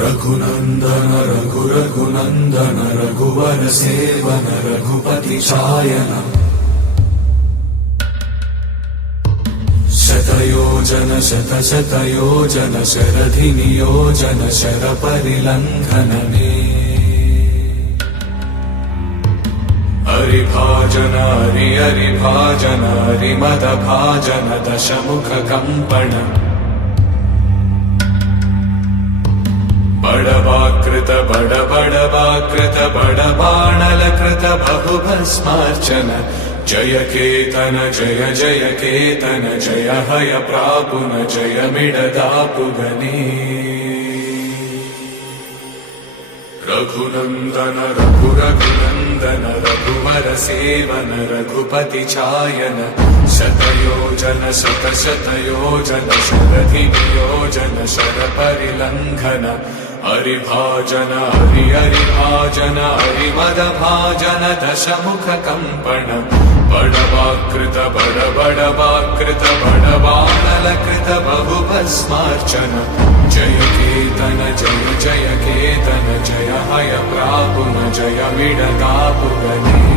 रघुनंदन रघुनंदन रघुवर seven Raghupati चायन शतयोजन शतयोजन शरधि नियोजन sir परिलंघन हरिभाजन हरिभाजन हरिमद भाजन दशमुख कंपन बड़वाकृत बड़बाणल बहुभस्मार्चन जय केतन जय केतन जय हय प्रापुन जय मिडदापुगने रघुनंदन रघुनंदन रघुवर सेवन रघुपति चायन शतयोजन शतयोजन शरधि नियोजन शर परिलंघन हरिभाजन हरिभाजन हरिमद भाजन दशमुख कंपन बड़वाकृत बड़बाणल बहुभस्मार्चन जय केतन जय केतन जय हय प्रापुन जय मिडदापुगने